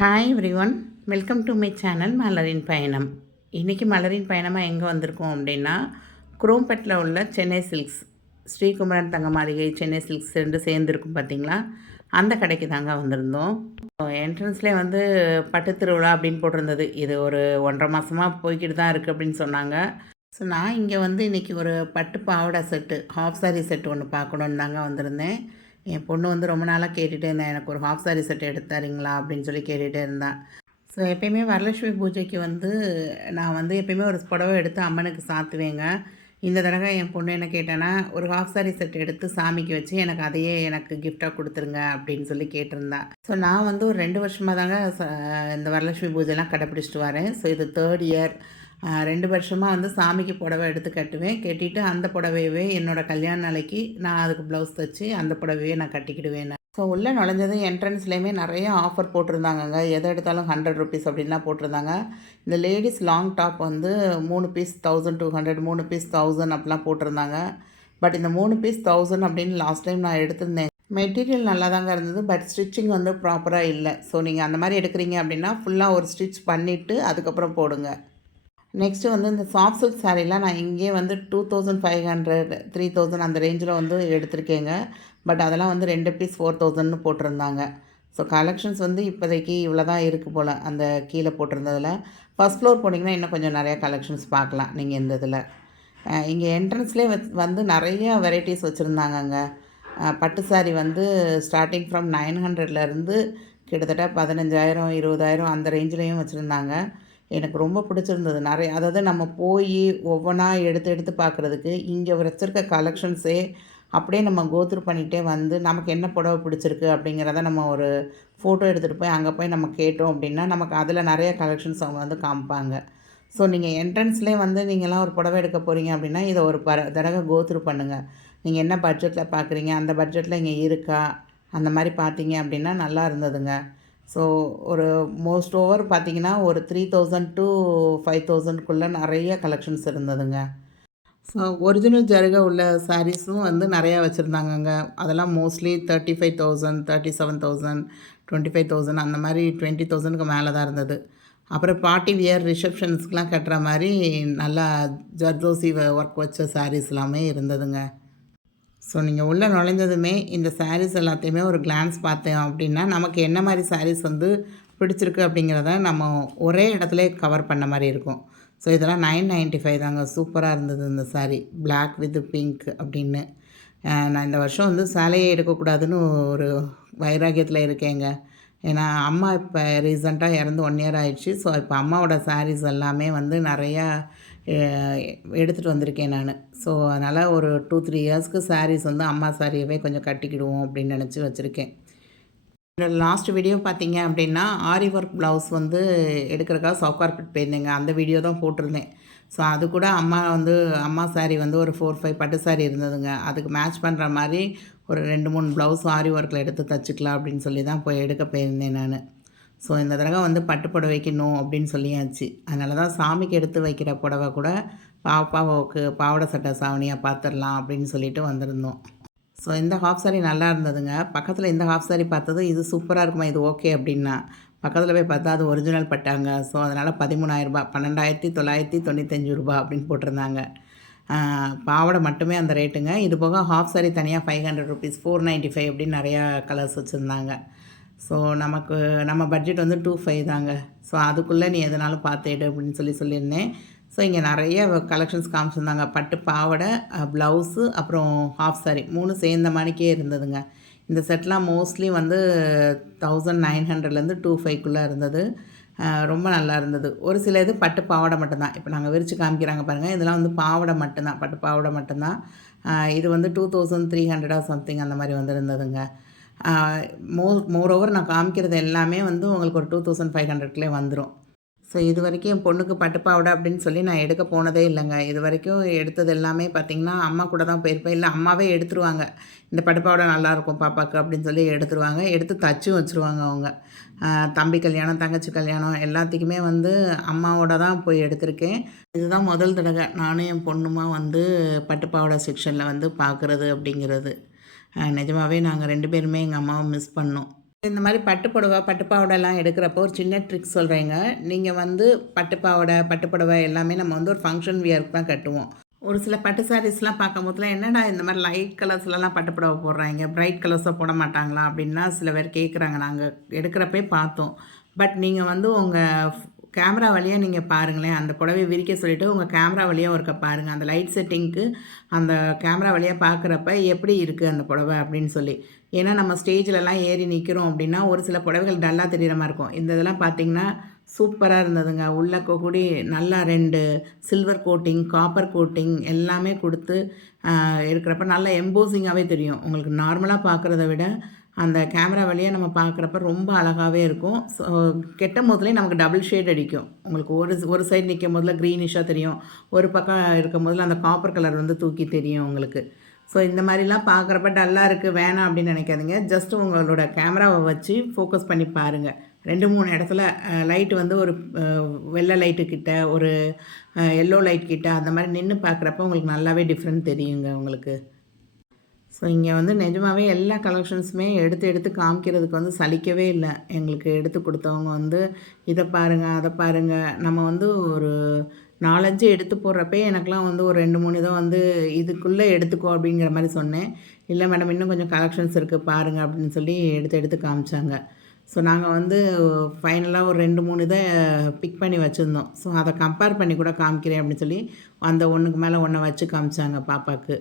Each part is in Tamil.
Hi everyone, welcome to my channel மலரின் பயணம். இன்றைக்கி மலரின் பயணமாக எங்கே வந்திருக்கோம் அப்படின்னா, குரோம்பேட்டில் உள்ள சென்னை சில்க்ஸ், ஸ்ரீகுமரன் தங்க மாளிகை சென்னை சில்க்ஸ் ரெண்டு சேர்ந்துருக்கும் பார்த்தீங்களா, அந்த கடைக்கு தாங்க வந்திருந்தோம். என்ட்ரன்ஸ்லேயே வந்து பட்டு திருவிழா அப்படின்னு போட்டிருந்தது. இது ஒரு 1.5 மாதமாக போய்கிட்டு தான் இருக்குது அப்படின்னு சொன்னாங்க. ஸோ நான் இங்கே வந்து இன்றைக்கி ஒரு பட்டு பாவாடை செட்டு, ஹாஃப் சாரி செட்டு ஒன்று பார்க்கணுன்னு தாங்க வந்திருந்தேன். என் பொண்ணு வந்து ரொம்ப நாளாக கேட்டுகிட்டே இருந்தேன், எனக்கு ஒரு ஹாஃப் சாரி செட் எடுத்து தரீங்களா அப்படின்னு சொல்லி கேட்டுகிட்டே இருந்தேன். ஸோ எப்பயுமே வரலட்சுமி பூஜைக்கு வந்து நான் வந்து எப்பயுமே ஒரு புடவை எடுத்து அம்மனுக்கு சாத்துவேங்க. இந்த தடவை என் பொண்ணு என்ன கேட்டேன்னா, ஒரு ஹாஃப் சாரி செட் எடுத்து சாமிக்கு வச்சு எனக்கு அதையே எனக்கு கிஃப்டாக கொடுத்துருங்க அப்படின்னு சொல்லி கேட்டிருந்தா. ஸோ நான் வந்து ஒரு 2 வருஷமாக தாங்க இந்த வரலட்சுமி பூஜைலாம் கடைப்பிடிச்சிட்டு வரேன். ஸோ இது 3rd இயர். 2 வருஷமாக வந்து சாமிக்கு புடவை எடுத்து கட்டுவேன். கட்டிட்டு அந்த புடவையவே என்னோடய கல்யாண நாளைக்கு நான் அதுக்கு ப்ளவுஸ் தைச்சி அந்த புடவையே நான் கட்டிக்கிடுவேன். ஸோ உள்ளே நுழைஞ்சது என்ட்ரன்ஸ்லேயுமே நிறைய ஆஃபர் போட்டிருந்தாங்கங்க. எதை எடுத்தாலும் 100 ருபீஸ் அப்படின்லாம் போட்டிருந்தாங்க. இந்த லேடிஸ் லாங் டாப் வந்து 3 பீஸ் 1200, 3 பீஸ் 1000 அப்படிலாம் போட்டிருந்தாங்க. பட் இந்த 3 பீஸ் 1000 அப்படின்னு லாஸ்ட் டைம் நான் எடுத்திருந்தேன். மெட்டீரியல் நல்லா தாங்க இருந்தது, பட் ஸ்டிச்சிங் வந்து ப்ராப்பராக இல்லை. ஸோ நீங்கள் அந்த மாதிரி எடுக்கிறீங்க அப்படின்னா ஃபுல்லாக ஒரு ஸ்டிச் பண்ணிவிட்டு அதுக்கப்புறம் போடுங்க. நெக்ஸ்ட்டு வந்து இந்த சாஃப்ட் சில்க் சாரீலாம் நான் இங்கேயே வந்து 2500, 3000 அந்த ரேஞ்சில் வந்து எடுத்திருக்கேங்க. பட் அதெல்லாம் வந்து 2 பீஸ் 4000ன்னு போட்டிருந்தாங்க. ஸோ கலெக்ஷன்ஸ் வந்து இப்போதைக்கு இவ்வளோ தான் இருக்குது போல். அந்த கீழே போட்டிருந்ததில் ஃபஸ்ட் ஃப்ளோர் போனீங்கன்னா இன்னும் கொஞ்சம் நிறையா கலெக்ஷன்ஸ் பார்க்கலாம் நீங்கள் இந்த இதில். இங்கே என்ட்ரன்ஸ்லேயே வந்து நிறைய வெரைட்டிஸ் வச்சுருந்தாங்கங்க. பட்டு சாரீ வந்து ஸ்டார்டிங் ஃப்ரம் 900லேருந்து கிட்டத்தட்ட 15,000, 20,000 அந்த ரேஞ்சிலையும் வச்சுருந்தாங்க. எனக்கு ரொம்ப பிடிச்சிருந்தது. நிறைய அதாவது நம்ம போய் ஒவ்வொன்றா எடுத்து எடுத்து பார்க்குறதுக்கு இங்கே வச்சுருக்க கலெக்ஷன்ஸே அப்படியே நம்ம கோத்ரூ பண்ணிகிட்டே வந்து நமக்கு என்ன புடவை பிடிச்சிருக்கு அப்படிங்கிறத நம்ம ஒரு ஃபோட்டோ எடுத்துகிட்டு போய் அங்கே போய் நம்ம கேட்டோம் அப்படின்னா நமக்கு அதில் நிறைய கலெக்ஷன்ஸ் அவங்க வந்து காமிப்பாங்க. ஸோ நீங்கள் என்ட்ரன்ஸ்லேயே வந்து நீங்கள்லாம் ஒரு புடவை எடுக்க போகிறீங்க அப்படின்னா இதை ஒரு தடவை கோத்ரூ பண்ணுங்கள். நீங்கள் என்ன பட்ஜெட்டில் பார்க்குறீங்க, அந்த பட்ஜெட்டில் இங்கே இருக்கா, அந்த மாதிரி பார்த்தீங்க அப்படின்னா நல்லா இருந்ததுங்க. ஸோ ஒரு மோஸ்ட் ஓவர் பார்த்திங்கன்னா ஒரு 3000 to 5000க்குள்ளே நிறைய கலெக்ஷன்ஸ் இருந்ததுங்க. ஸோ ஒரிஜினல் ஜருகை உள்ள சாரீஸும் வந்து நிறையா வச்சுருந்தாங்கங்க. அதெல்லாம் மோஸ்ட்லி 35,000, 37,000, 25,000 அந்த மாதிரி 20,000க்கு மேலே தான் இருந்தது. அப்புறம் பார்ட்டி வியர் ரிசப்ஷன்ஸ்க்கெலாம் கட்டுற மாதிரி நல்லா ஜர்தோசி ஒர்க் வச்ச சாரீஸ் எல்லாமே இருந்ததுங்க. ஸோ நீங்கள் உள்ளே நுழைஞ்சதுமே இந்த சாரீஸ் எல்லாத்தையுமே ஒரு கிளான்ஸ் பார்த்தோம் அப்படின்னா நமக்கு என்ன மாதிரி சாரீஸ் வந்து பிடிச்சிருக்கு அப்படிங்கிறத நம்ம ஒரே இடத்துல கவர் பண்ண மாதிரி இருக்கும். ஸோ இதெல்லாம் 995 தாங்க. சூப்பராக இருந்தது இந்த சாரீ, பிளாக் வித் பிங்க் அப்படின்னு. நான் இந்த வருஷம் வந்து சேலையே எடுக்கக்கூடாதுன்னு ஒரு வைராகியத்தில் இருக்கேங்க. ஏன்னா அம்மா இப்போ ரீசெண்டாக இறந்து 1 இயர் ஆயிடுச்சு. ஸோ இப்போ அம்மாவோட சாரீஸ் எல்லாமே வந்து நிறையா எடுத்துகிட்டு வந்திருக்கேன் நான். ஸோ அதனால் ஒரு 2-3 இயர்ஸ்க்கு சாரீஸ் வந்து அம்மா சாரியவே கொஞ்சம் கட்டிக்கிடுவோம் அப்படின்னு நினச்சி வச்சுருக்கேன். லாஸ்ட் வீடியோ பார்த்தீங்க அப்படின்னா ஆரி ஒர்க் ப்ளவுஸ் வந்து எடுக்கிறக்காக சவுகார்பேட் போயிருந்தேங்க. அந்த வீடியோ தான் போட்டிருந்தேன். ஸோ அது கூட அம்மா சாரீ வந்து ஒரு 4-5 பட்டு சாரீ இருந்ததுங்க. அதுக்கு மேட்ச் பண்ணுற மாதிரி ஒரு 2-3 ப்ளவுஸ் ஆரி ஒர்க்கில் எடுத்து தச்சுக்கலாம் அப்படின்னு சொல்லி தான் போய் எடுக்க போயிருந்தேன் நான். ஸோ இந்த தடவை வந்து பட்டு புடவைக்கு நோ அப்படின்னு சொல்லியாச்சு. அதனால தான் சாமிக்கு எடுத்து வைக்கிற புடவை கூட பாப்பாவுக்கு பாவாடை சட்டை சாவணியாக பார்த்துடலாம் அப்படின்னு சொல்லிட்டு வந்திருந்தோம். ஸோ இந்த ஹாஃப் சாரீ நல்லா இருந்ததுங்க. பக்கத்தில் இந்த ஹாஃப் சாரீ பார்த்தது இது சூப்பராக இருக்குமா, இது ஓகே அப்படின்னா பக்கத்தில் போய் பார்த்தா அது ஒரிஜினல் பட்டாங்க. ஸோ அதனால் 13,000 12,995 அப்படின்னு போட்டிருந்தாங்க. பாவாடை மட்டுமே அந்த ரேட்டுங்க. இது போக ஹாஃப் சாரீ தனியாக 500 ருபீஸ், 495 அப்படின்னு நிறையா கலர்ஸ் வச்சுருந்தாங்க. ஸோ நம்ம பட்ஜெட் வந்து 25 தாங்க. ஸோ அதுக்குள்ளே நீ எதனாலும் பார்த்து எடு அப்படின்னு சொல்லியிருந்தேன். ஸோ இங்கே நிறைய கலெக்ஷன்ஸ் காமிச்சிருந்தாங்க. பட்டு பாவாடை, ப்ளவுஸு, அப்புறம் ஹாஃப் சாரீ 3 சேர்ந்த மாதிரிக்கே இருந்ததுங்க. இந்த செட்லாம் மோஸ்ட்லி வந்து 1900லேருந்து 25க்குள்ளே இருந்தது. ரொம்ப நல்லா இருந்தது. ஒரு சில இது பட்டு பாவாடை மட்டும்தான். இப்போ நாங்கள் விரித்து காமிக்கிறாங்க பாருங்கள், இதெல்லாம் வந்து பாவாடை மட்டும்தான், பட்டு பாவாடை மட்டும்தான். இது வந்து 2300 சம்திங் அந்த மாதிரி வந்துருந்ததுங்க. மோரோவர் நான் காமிக்கிறது எல்லாமே வந்து உங்களுக்கு ஒரு 2500க்குள்ளே வந்துடும். ஸோ இது வரைக்கும் என் பொண்ணுக்கு பட்டுப்பாவடை அப்படின்னு சொல்லி நான் எடுக்க போனதே இல்லைங்க. இது வரைக்கும் எடுத்தது எல்லாமே பார்த்திங்கன்னா அம்மா கூட தான் போயிருப்பேன். இல்லை அம்மாவே எடுத்துருவாங்க, இந்த பட்டுப்பாவடை நல்லாயிருக்கும் பாப்பாவுக்கு அப்படின்னு சொல்லி எடுத்துருவாங்க. எடுத்து தச்சும் வச்சுருவாங்க அவங்க. தம்பி கல்யாணம், தங்கச்சி கல்யாணம் எல்லாத்துக்குமே வந்து அம்மாவோட தான் போய் எடுத்திருக்கேன். இதுதான் முதல் தடவை நானும் என் பொண்ணுமா வந்து பட்டுப்பாவடை செக்ஷனில் வந்து பார்க்குறது அப்படிங்கிறது. நிஜமாகவே நாங்கள் 2 பேருமே எங்கள் அம்மாவை மிஸ் பண்ணோம். இந்த மாரி பட்டு புடவை, பட்டு பாவாடைலாம் எடுக்கிறப்போ ஒரு சின்ன ட்ரிக் சொல்றேங்க. நீங்க வந்து பட்டு பாவாடை, பட்டு புடவை எல்லாமே நம்ம வந்து ஒரு ஃபங்ஷன் வியர்க்கு தான் கட்டுவோம். ஒரு சில பட்டு சாரீஸ்லாம் பார்க்கும்போதெல்லாம், "என்னடா இந்த மாரி லைட் கலர்ஸ்லலாம் பட்டு புடவை போடுறாய்ங்க. பிரைட் கலர்ஸா போட மாட்டாங்களா?" அப்படின்லாம் சில பேர் கேட்குறாங்க. நாங்க எடுக்கிறப்பயே பார்த்தோம். பட் நீங்க வந்து உங்க கேமரா வழியா நீங்க பாருங்களேன். அந்த புடவைய விரிக்க சொல்லிட்டு உங்க கேமரா வழியா ஒருக்கா பாருங்க. அந்த லைட் செட்டிங்க்கு அந்த கேமரா வழியா பார்க்குறப்ப எப்படி இருக்கு அந்த புடவை அப்படின்னு சொல்லி. ஏன்னா நம்ம ஸ்டேஜ்லலாம் ஏறி நிற்கிறோம் அப்படின்னா, ஒரு சில புடவைகள் டல்லா தெரியிற மாரி இருக்கும். இந்த இதெல்லாம் பார்த்தீங்கன்னா, சூப்பரா இருந்ததுங்க. உள்ள கூடி நல்லா 2 சில்வர் கோட்டிங், காப்பர் கோட்டிங் எல்லாமே குடுத்து இருக்கிறப்ப நல்லா எம்போசிங்காவே தெரியும். உங்களுக்கு நார்மலா பார்க்குறத விட, அந்த கேமரா வழியா நம்ம பார்க்குறப்ப ரொம்ப அழகாவே இருக்கும். ஸோ கெட்டம்போதுலயே நமக்கு டபுள் ஷேட் அடிக்கும். உங்களுக்கு ஒரு சைடு நிக்கும்போதுல க்ரீனிஷா தெரியும். ஒரு பக்கம் இருக்கும்போதுல அந்த காப்பர் கலர் வந்து தூக்கி தெரியும் உங்களுக்கு. ஸோ இந்த மாரிலாம் பார்க்குறப்ப டல்லா இருக்கு, வேணாம் அப்படின்னு நினைக்காதீங்க. ஜஸ்ட் உங்களோட கேமராவ வச்சு ஃபோக்கஸ் பண்ணி பாருங்க. 2, 3 இடத்துல லைட் வந்து ஒரு வெள்ளை லைட்டு கிட்ட, ஒரு எல்லோ லைட் கிட்ட அந்த மாரி நின்னு பார்க்குறப்ப உங்களுக்கு நல்லாவே டிஃப்ரெண்ட் தெரியுங்க உங்களுக்கு. ஸோ இங்கே வந்து நிஜமாவே எல்லா கலெக்ஷன்ஸுமே எடுத்து எடுத்து காமிக்கிறதுக்கு வந்து சலிக்கவே இல்ல. எங்களுக்கு எடுத்து குடுத்தவங்க வந்து, "இத பாருங்க, அத பாருங்க." நம்ம வந்து ஒரு 4, 5 எடுத்து போடுறப்பயே எனக்கெல்லாம் வந்து ஒரு 2, 3 இத வந்து, "இதுக்குள்ள எடுத்துக்கோ." அப்படிங்கிற மாரி சொன்னேன். "இல்ல மேடம், இன்னும் கொஞ்சம் கலெக்ஷன்ஸ் இருக்கு பாருங்க." அப்படின்னு சொல்லி எடுத்து எடுத்து காமிச்சாங்க. ஸோ நாங்க வந்து ஃபைனலா ஒரு 2, 3 இத பிக் பண்ணி வச்சிருந்தோம். ஸோ அத கம்பேர் பண்ணி கூட காமிக்கிறேன் அப்படின்னு சொல்லி, அந்த ஒண்ணுக்கு மேல ஒண்ண வச்சு காமிச்சாங்க பாப்பாக்கு.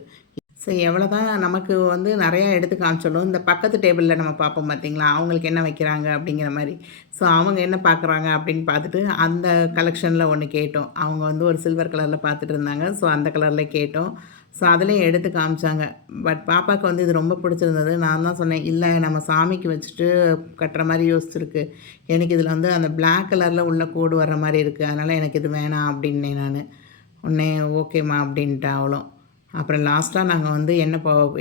ஸோ எவ்வளோதான் நமக்கு வந்து நெறையா எடுத்து காமிச்சாலும், இந்த பக்கத்து டேபிள்ல நம்ம பார்ப்போம் பார்த்தீங்களா? அவங்களுக்கு என்ன வைக்கிறாங்க அப்படிங்கிற மாரி. ஸோ அவங்க என்ன பார்க்குறாங்க அப்படின்னு பார்த்துட்டு, அந்த கலெக்ஷன்ல ஒண்ணு கேட்டோம். அவங்க வந்து ஒரு சில்வர் கலர்ல பார்த்துட்டு இருந்தாங்க. ஸோ அந்த கலர்ல கேட்டோம். ஸோ அதுலயும் எடுத்து காமிச்சாங்க. பட் பாப்பாக்கு வந்து இது ரொம்ப பிடிச்சிருந்தது. நான் தான் சொன்னேன், "இல்ல நம்ம சாமிக்கு வச்சுட்டு கட்டுற மாரி யோசிச்சிருக்கு. எனக்கு இதில வந்து அந்த பிளாக் கலர்ல உள்ள கோடு வர்ற மாரி இருக்கு. அதனால எனக்கு இது வேணாம்" அப்படின்னேன் நானு. உடனே ஓகேம்மா அப்படின்ட்டா அவளும். அப்புறம் லாஸ்ட்டா நாங்க வந்து என்ன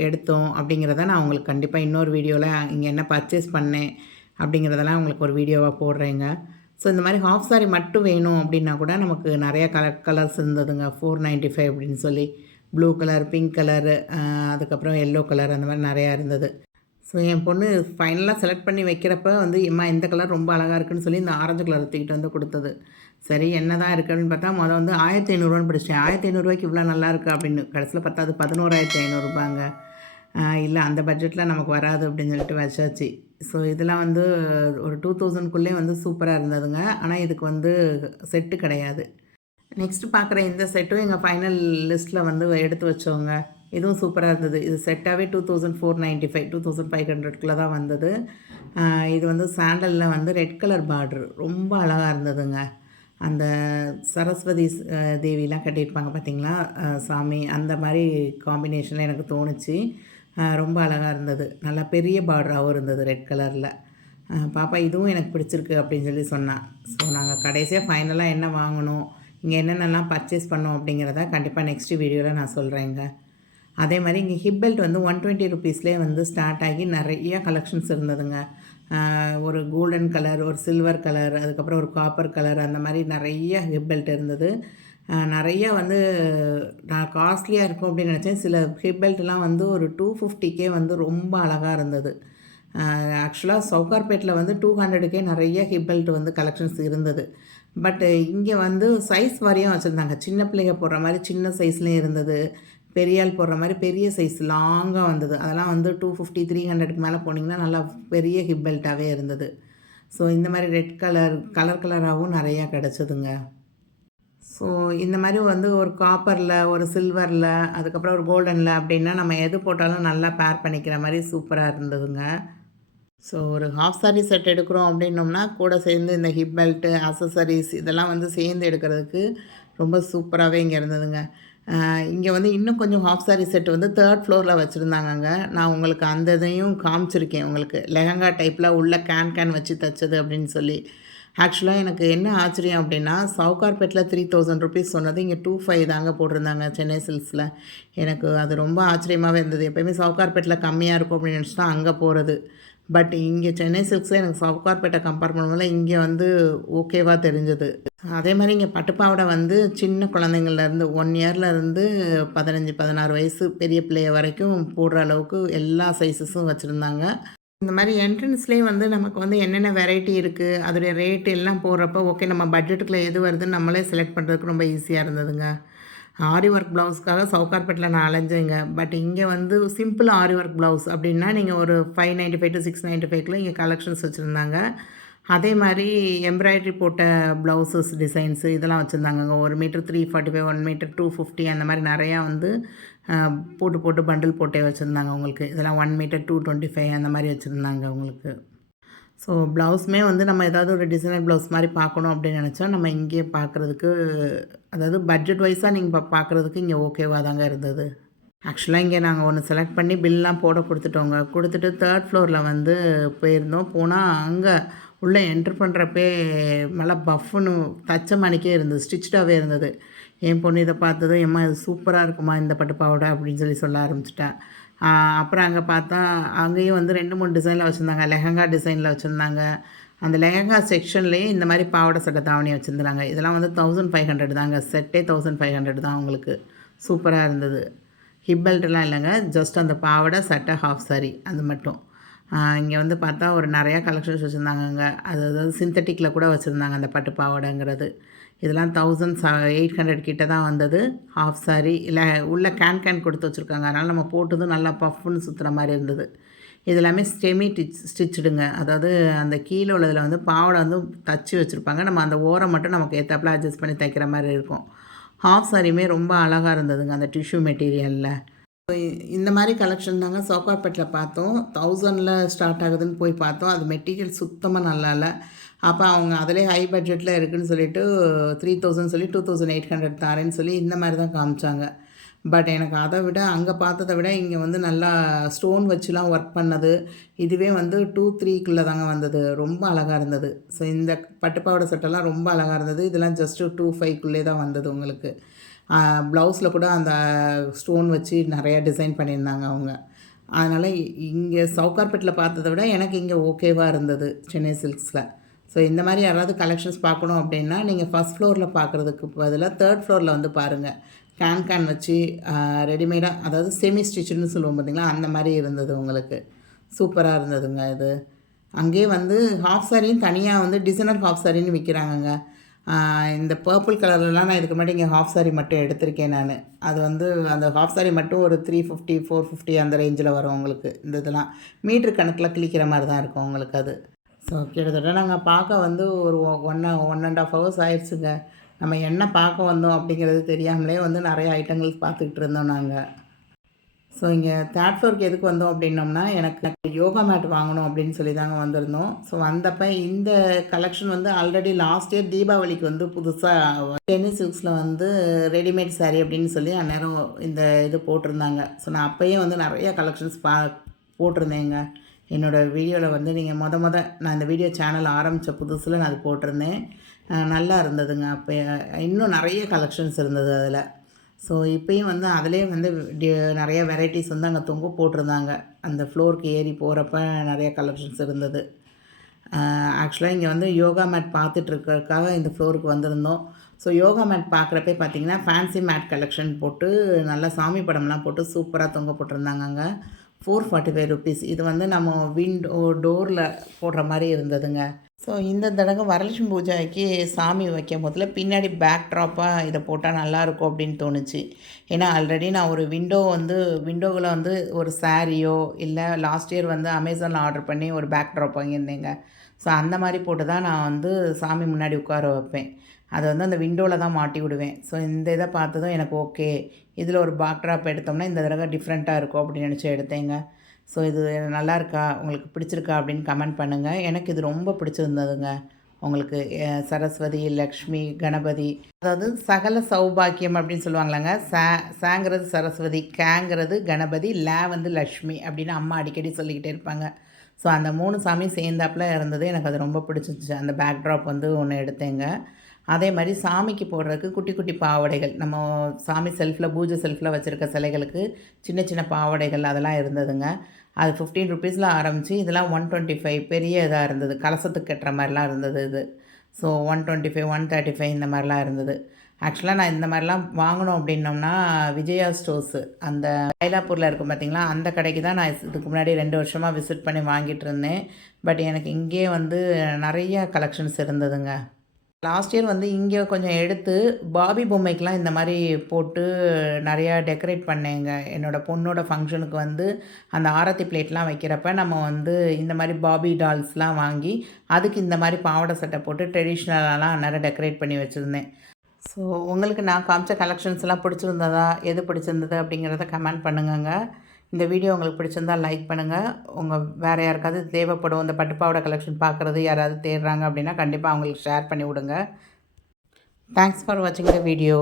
எடுத்தோம் அப்படிங்கிறத நான் உங்களுக்கு கண்டிப்பா இன்னொரு வீடியோல இங்க என்ன பர்ச்சேஸ் பண்ணேன் அப்படிங்கிறதெல்லாம் உங்களுக்கு ஒரு வீடியோவா போடுறேங்க. ஸோ இந்த மாரி ஹாஃப் சாரி மட்டும் வேணும் அப்படின்னா கூட நமக்கு நெறைய கலர்ஸ் இருந்ததுங்க. 495 அப்படின்னு சொல்லி. ப்ளூ கலர், பிங்க் கலரு, அதுக்கப்புறம் எல்லோ கலர் அந்த மாரி நெறையா இருந்தது. ஸோ என் பொண்ணு ஃபைனலா செலக்ட் பண்ணி வைக்கிறப்ப வந்து, "எம்மா இந்த கலர் ரொம்ப அழகா இருக்குன்னு" சொல்லி இந்த ஆரஞ்சு கலர தூக்கிட்டு வந்து குடுத்தது. சரி என்னதான் இருக்கு அப்படின்னு பார்த்தா, வந்து ரூ. 1500ன்னு படிச்சேன். ரூ. 1500க்கு இவ்வளோ நல்லாயிருக்கா அப்படின்னு. கடைசியில பார்த்தா அது ரூ. 11,500ங்க. இல்ல அந்த பட்ஜெட்ல நமக்கு வராது அப்படின்னு சொல்லிட்டு வச்சாச்சு. ஸோ இதெல்லாம் வந்து ஒரு 2000க்குள்ளே வந்து சூப்பரா இருந்ததுங்க. ஆனா இதுக்கு வந்து செட்டு கிடையாது. நெக்ஸ்ட் பார்க்குற இந்த செட்டும் எங்க ஃபைனல் லிஸ்ட்ல வந்து எடுத்து வச்சோங்க. இதுவும் சூப்பரா இருந்தது. இது செட்டாவே 2495 2500க்குள்ள தான் வந்தது. அ இது வந்து சாண்டல்ல வந்து ரெட் கலர் பார்டர் ரொம்ப அழகா இருந்ததுங்க. அந்த சரஸ்வதி தேவிலாம் கட்டியிருப்பாங்க பார்த்தீங்களா? சாமி அந்த மாரி காம்பினேஷன்ல எனக்கு தோணுச்சு. ரொம்ப அழகா இருந்தது. நல்லா பெரிய பார்டராவும் இருந்தது ரெட் கலர்ல. பாப்பா இதுவும் எனக்கு பிடிச்சிருக்கு அப்படின்னு சொல்லி சொன்னா. ஸோ நாங்க கடைசியா ஃபைனலா என்ன வாங்குனோம், இங்க என்னென்னலாம் பர்ச்சேஸ் பண்ணோம் அப்படிங்கிறத கண்டிப்பா நெக்ஸ்ட் வீடியோல நான் சொல்றேங்க. அதே மாரி இங்க ஹிப் பெல்ட் வந்து ₹120 வந்து ஸ்டார்ட் ஆகி நெறைய கலெக்ஷன்ஸ் இருந்ததுங்க. ஒரு கோல்டன் கலர், ஒரு சில்வர் கலர், அதுக்கப்புறம் ஒரு காப்பர் கலர் அந்த மாரி நெறைய ஹிப் பெல்ட் இருந்தது. நெறையா வந்து நான் காஸ்ட்லியா இருக்கும் அப்படின்னு நெனச்சேன். சில ஹிப் பெல்ட்லாம் வந்து ஒரு 250க்கே வந்து ரொம்ப அழகா இருந்தது. ஆக்சுவலா சவுகார்பேட்ல வந்து 200க்கே நெறைய ஹிப் பெல்ட் வந்து கலெக்ஷன்ஸ் இருந்தது. பட் இங்க வந்து சைஸ் வாரியா வச்சிருந்தாங்க. சின்ன பிள்ளைங்க போடுற மாரி சின்ன சைஸ்லயும் இருந்தது. பெரிய ஆள் போடுற மாரி பெரிய சைஸ் லாங்கா வந்தது. அதெல்லாம் வந்து 250, 300க்கு மேல போனீங்கன்னா, நல்லா பெரிய ஹிப் பெல்ட்டாவே இருந்தது. ஸோ இந்த மாரி ரெட் கலர் கலராவும் நெறையா கெடைச்சதுங்க. ஸோ இந்த மாரி வந்து ஒரு காப்பர்ல, ஒரு சில்வர்ல, அதுக்கப்புறம் ஒரு கோல்டன்ல அப்டின்னா, நம்ம எது போட்டாலும் நல்லா பேர் பண்ணிக்கிற மாரி சூப்பரா இருந்ததுங்க. ஸோ ஒரு ஹாஃப் சாரி செட் எடுக்கிறோம் அப்படின்னோம்னா, கூட சேர்ந்து இந்த ஹிப் பெல்ட்டு, அக்சஸரீஸ் இதெல்லாம் வந்து சேர்ந்து எடுக்கிறதுக்கு ரொம்ப சூப்பராகவே இங்கே இருந்ததுங்க. இங்கே வந்து இன்னும் கொஞ்சம் ஹாஃப் சாரி செட் வந்து 3 ஃப்ளோரில் வச்சுருந்தாங்கங்க. நான் உங்களுக்கு அந்த இதையும் காமிச்சிருக்கேன் உங்களுக்கு. லெஹங்கா டைப்பில உள்ள கேன் வச்சு தச்சது அப்படின்னு சொல்லி. ஆக்சுவலா எனக்கு என்ன ஆச்சரியம் அப்படின்னா, சவுகார்பேட்ல ₹3000 சொன்னது இங்கே 25 தாங்க போட்டிருந்தாங்க சென்னை சில்க்ஸ்ல. எனக்கு அது ரொம்ப ஆச்சரியமாவே இருந்தது. எப்பயுமே சவுகார்பேட்ல கம்மியா இருக்கும் அப்படின்னு நினச்சு தான் அங்க போறது. பட் இங்கே சென்னை சில்க்ஸில் எனக்கு சவுகார்பேட்டை கம்பேர் பண்ணும்போது இங்கே வந்து ஓகேவா தெரிஞ்சது. அதே மாதிரி இங்கே பட்டுப்பாவாடை வந்து சின்ன குழந்தைங்கள்லேருந்து 1 இயர்லேருந்து 15, 16 வயசு பெரிய பிள்ளைய வரைக்கும் போடுற அளவுக்கு எல்லா சைஸஸும் வச்சுருந்தாங்க. இந்த மாரி என்ட்ரன்ஸ்லேயே வந்து நமக்கு வந்து என்னென்ன வெரைட்டி இருக்குது, அதோடைய ரேட் எல்லாம் போடுறப்போ, ஓகே நம்ம பட்ஜெட்டுக்குள்ள எது வருதுன்னு நம்மளே செலக்ட் பண்ணுறதுக்கு ரொம்ப ஈஸியா இருந்ததுங்க. ஆரி ஒர்க் ப்ளவுஸ்க்காக சவுகார்பேட்ல நான் அலைஞ்சேங்க. பட் இங்கே வந்து சிம்பிள் ஆரி ஒர்க் ப்ளவுஸ் அப்படின்னா, நீங்கள் ஒரு 595 to 695க்குள்ள இங்கே கலெக்ஷன்ஸ் வச்சுருந்தாங்க. அதே மாரி எம்ப்ராய்டரி போட்ட ப்ளவுசஸ் டிசைன்ஸு இதெல்லாம் வச்சுருந்தாங்கங்க. 1 மீட்டர் 345, 1 மீட்டர் 250 அந்த மாரி நெறையா வந்து போட்டு போட்டு பண்டில் போட்டே வச்சுருந்தாங்க உங்களுக்கு. இதெல்லாம் 1 மீட்டர் 225 அந்த மாரி வச்சுருந்தாங்க உங்களுக்கு. ஸோ ப்ளவுஸுமே வந்து நம்ம ஏதாவது ஒரு டிசைனர் ப்ளவுஸ் மாரி பார்க்கணும் அப்படின்னு நெனச்சா, நம்ம இங்கேயே பார்க்குறதுக்கு அதாவது பட்ஜெட் வைஸா நீங்க பார்க்குறதுக்கு இங்கே ஓகேவா தாங்க இருந்தது. ஆக்சுவலா இங்கே நாங்க ஒண்ணு செலக்ட் பண்ணி பில்லாம் போட குடுத்துட்டோங்க. குடுத்துட்டு 3 ஃப்ளோர்ல வந்து போயிருந்தோம். போனா அங்க உள்ள என்டர் பண்றப்பயே நல்லா பஃப்ன்னு தச்ச மாணிக்கே இருந்தது. ஸ்டிச்டாவே இருந்தது. என் பொண்ணு இத பார்த்ததும், "எம்மா இது சூப்பரா இருக்கும்மா இந்த பட்டு பாவாடை" அப்படின்னு சொல்ல ஆரம்பிச்சுட்டா. ஆ அப்புறம் அங்க பார்த்தா, அங்கேயும் வந்து 2, 3 டிசைன்ல வச்சிருந்தாங்க. லெஹெங்கா டிசைன்ல வச்சிருந்தாங்க. அந்த லெஹெங்கா செக்ஷன்லேயே இந்த மாரி பாவாடை சட்டை தாவணி வச்சிருந்தாங்க. இதெல்லாம் வந்து 1500 தாங்க. செட்டே 1500 தான் உங்களுக்கு. சூப்பரா இருந்தது. ஹிப் பெல்ட்லாம் இல்லைங்க. ஜஸ்ட் அந்த பாவாடை, சட்டை, ஹாஃப் சாரி அது மட்டும். இங்கே வந்து பார்த்தா ஒரு நெறையா கலெக்ஷன்ஸ் வச்சுருந்தாங்கங்க. அதாவது சிந்தட்டிக்கில் கூட வச்சுருந்தாங்க அந்த பட்டு பாவாடைங்கிறது. இதெல்லாம் 1800 கிட்ட தான் வந்தது. ஹாஃப் சாரி இல்ல உள்ள கேன் கொடுத்து வச்சுருக்காங்க. அதனால் நம்ம போட்டதும் நல்லா பஃப்னு சுத்துற மாரி இருந்தது. இது எல்லாமே செமி ஸ்டிச்சுடுங்க. அதாவது அந்த கீழ உள்ளதில வந்து பாவாடை வந்து தச்சு வச்சுருப்பாங்க. நம்ம அந்த ஓரம் மட்டும் நமக்கு ஏத்தாப்புல அட்ஜஸ்ட் பண்ணி தைக்கிற மாரி இருக்கும். ஹாஃப் சாரியுமே ரொம்ப அழகா இருந்ததுங்க அந்த டிஷ்யூ மெட்டீரியல்ல. இந்த மாரி கலெக்ஷன் தாங்க சவுகார்பேட்ல பார்த்தோம். 1000ல ஸ்டார்ட் ஆகுதுன்னு போய் பார்த்தோம். அது மெட்டீரியல் சுத்தமா நல்லா இல்ல. அப்ப அவங்க அதிலேயே ஹை பட்ஜெட்ல இருக்குன்னு சொல்லிட்டு 3000 சொல்லி 2800 தாரேன்னு சொல்லி இந்த மாரி தான் காமிச்சாங்க. பட் எனக்கு அத விட அங்க பார்த்தத விட இங்க வந்து நல்லா ஸ்டோன் வச்சுலாம் ஒர்க் பண்ணது. இதுவே வந்து 2, 3க்குள்ள தாங்க வந்தது. ரொம்ப அழகா இருந்தது. ஸோ இந்த பட்டு பாவாடை சட்டைலாம் ரொம்ப அழகா இருந்தது. இதெல்லாம் ஜஸ்ட் 25க்குள்ளே தான் வந்தது உங்களுக்கு. ப்ளவுஸில் கூட அந்த ஸ்டோன் வச்சு நிறையா டிசைன் பண்ணியிருந்தாங்க அவங்க. அதனால் இங்கே சவுகார்பேட்ல பார்த்தத விட எனக்கு இங்கே ஓகேவா இருந்தது சென்னை சில்க்ஸில். ஸோ இந்த மாதிரி யாராவது கலெக்ஷன்ஸ் பார்க்கணும் அப்படின்னா, நீங்கள் ஃபஸ்ட் ஃப்ளோரில் பார்க்குறதுக்கு பதிலாக 3 ஃப்ளோரில் வந்து பாருங்கள். கேன் வச்சு ரெடிமேடாக அதாவது செமி ஸ்டிச்சுன்னு சொல்லுவோம் பார்த்தீங்களா, அந்த மாதிரி இருந்தது உங்களுக்கு. சூப்பராக இருந்ததுங்க இது. அங்கேயே வந்து ஹாஃப் சாரியும் தனியாக வந்து டிசைனர் ஹாஃப் சாரின்னு விற்கிறாங்கங்க. இந்த பர்பிள் கலர்லலாம் நான் இதுக்கு முன்னாடி இங்கே ஹாஃப் சாரி மட்டும் எடுத்திருக்கேன் நான். அது வந்து அந்த ஹாஃப் சாரி மட்டும் ஒரு 350, 450 அந்த ரேஞ்சில் வரும் உங்களுக்கு. இந்த இதெல்லாம் மீட்ரு கணக்கில் கிழிக்கிற மாதிரி தான் இருக்கும் உங்களுக்கு அது. ஸோ கிட்டத்தட்ட நாங்கள் பார்க்க வந்து ஒரு 1 1/2 ஹவர்ஸ் ஆயிடுச்சுங்க. நம்ம என்ன பார்க்க வந்தோம் அப்படிங்கிறது தெரியாமலே வந்து நிறைய ஐட்டங்கள் பார்த்துக்கிட்டு இருந்தோம் நாங்கள். ஸோ இங்கே 3 ஃப்ளோருக்கு எதுக்கு வந்தோம் அப்படின்னோம்னா, எனக்கு யோகா மேட் வாங்கணும் அப்படின்னு சொல்லி தாங்க வந்திருந்தோம். ஸோ வந்தப்போ இந்த கலெக்ஷன் வந்து ஆல்ரெடி லாஸ்ட் இயர் தீபாவளிக்கு வந்து புதுசாக சென்னை சில்க்ஸில் வந்து ரெடிமேட் சாரீ அப்படின்னு சொல்லி அந்நேரம் இந்த இது போட்டிருந்தாங்க. ஸோ நான் அப்போயே வந்து நிறைய கலெக்ஷன்ஸ் போட்டிருந்தேங்க. என்னோடய வீடியோவில் வந்து நீங்கள் நான் இந்த வீடியோ சேனல் ஆரம்பித்த புதுசில் நான் அது போட்டிருந்தேன். நல்லா இருந்ததுங்க. அப்போ இன்னும் நிறைய கலெக்ஷன்ஸ் இருந்தது அதில். ஸோ இப்பயும் வந்து அதிலே வந்து நிறைய வெரைட்டிஸ் வந்து அங்கே தொங்க போட்டிருந்தாங்க. அந்த ஃப்ளோருக்கு ஏறி போகிறப்ப நிறைய கலெக்ஷன்ஸ் இருந்தது. ஆக்சுவலாக இங்கே வந்து யோகா மேட் பார்த்துட்ருக்கறதுக்காக இந்த ஃப்ளோருக்கு வந்திருந்தோம். ஸோ யோகா மேட் பார்க்குறப்பே பார்த்திங்கன்னா ஃபேன்சி மேட் கலெக்ஷன் போட்டு நல்லா சாமி படம்லாம் போட்டு சூப்பராக தொங்க போட்டிருந்தாங்க அங்கே. 445 ருபீஸ். இது வந்து நம்ம டோரில் போடுற மாதிரி இருந்ததுங்க. ஸோ இந்த தடவை வரலட்சுமி பூஜைக்கு சாமி வைக்கும் போதில் பின்னாடி பேக் ட்ராப்பாக இதை போட்டால் நல்லாயிருக்கும் அப்படின்னு தோணுச்சு. ஏன்னா ஆல்ரெடி நான் ஒரு விண்டோவில் வந்து ஒரு சாரியோ இல்லை லாஸ்ட் இயர் வந்து அமேசானில் ஆர்டர் பண்ணி ஒரு பேக் ட்ராப் வாங்கியிருந்தேங்க. ஸோ அந்த மாதிரி போட்டு தான் நான் வந்து சாமி முன்னாடி உட்கார வைப்பேன். அதை வந்து அந்த விண்டோவில் தான் மாட்டி விடுவேன். ஸோ இந்த இதை பார்த்ததும் எனக்கு ஓகே, இதில் ஒரு பேக் ட்ராப் எடுத்தோம்னா இந்த தடவை டிஃப்ரெண்ட்டாக இருக்கும் அப்படின்னு நினச்சி எடுத்தேங்க. ஸோ இது நல்லா இருக்கா, உங்களுக்கு பிடிச்சிருக்கா அப்படின்னு கமெண்ட் பண்ணுங்கள். எனக்கு இது ரொம்ப பிடிச்சிருந்ததுங்க. உங்களுக்கு சரஸ்வதி, லக்ஷ்மி, கணபதி, அதாவது சகல சௌபாக்கியம் அப்படின்னு சொல்லுவாங்களாங்க. சாங்கிறது சரஸ்வதி, கேங்கிறது கணபதி, வந்து லக்ஷ்மி அப்படின்னு அம்மா அடிக்கடி சொல்லிக்கிட்டே இருப்பாங்க. ஸோ அந்த 3 சாமியும் சேர்ந்தாப்புல இருந்தது. எனக்கு அது ரொம்ப பிடிச்சிருந்துச்சு. அந்த பேக் ட்ராப் வந்து ஒன்று எடுத்தேங்க. அதே மாதிரி சாமிக்கு போடுறதுக்கு குட்டி குட்டி பாவாடைகள், நம்ம சாமி செல்ஃபில் பூஜை செல்ஃபில் வச்சுருக்க சிலைகளுக்கு சின்ன சின்ன பாவாடைகள் அதெல்லாம் இருந்ததுங்க. அது 15 ருபீஸில் ஆரம்பித்து இதெல்லாம் 125 பெரிய இதாக இருந்தது. கலசத்துக்கு கட்டுற மாதிரிலாம் இருந்தது இது. ஸோ 125, 135 இந்த மாதிரிலாம் இருந்தது. ஆக்சுவலாக நான் இந்த மாதிரிலாம் வாங்கணும் அப்படின்னோம்னா விஜயா ஸ்டோர்ஸு அந்த மயிலாப்பூரில் இருக்கும் பார்த்திங்களா, அந்த கடைக்கு தான் நான் இதுக்கு முன்னாடி 2 வருஷமாக விசிட் பண்ணி வாங்கிட்டு இருந்தேன். பட் எனக்கு இங்கேயே வந்து நிறைய கலெக்ஷன்ஸ் இருந்ததுங்க. லாஸ்ட் இயர் வந்து இங்கே கொஞ்சம் எடுத்து பாபி பொம்மைக்கெலாம் இந்த மாதிரி போட்டு நிறையா டெக்கரேட் பண்ணேங்க. என்னோடய பொண்ணோட ஃபங்க்ஷனுக்கு வந்து அந்த ஆரத்தி பிளேட்லாம் வைக்கிறப்ப நம்ம வந்து இந்த மாதிரி பாபி டால்ஸ்லாம் வாங்கி அதுக்கு இந்த மாதிரி பாவாடை சட்டை போட்டு ட்ரெடிஷ்னலாலாம் நிறைய டெக்கரேட் பண்ணி வச்சுருந்தேன். ஸோ உங்களுக்கு நான் காமிச்ச கலெக்ஷன்ஸ்லாம் பிடிச்சிருந்ததா, எது பிடிச்சிருந்தது அப்படிங்கிறத கமெண்ட் பண்ணுங்கங்க. இந்த வீடியோ உங்களுக்கு பிடிச்சிருந்தா லைக் பண்ணுங்கள். வேறு யாருக்காவது தேவைப்படும் இந்த பட்டுப்பாவாடை கலெக்ஷன் பார்க்குறது யாராவது தேடுறாங்க அப்படின்னா கண்டிப்பாக அவங்களுக்கு ஷேர் பண்ணி விடுங்க. தேங்க்ஸ் ஃபார் வாட்சிங் த வீடியோ.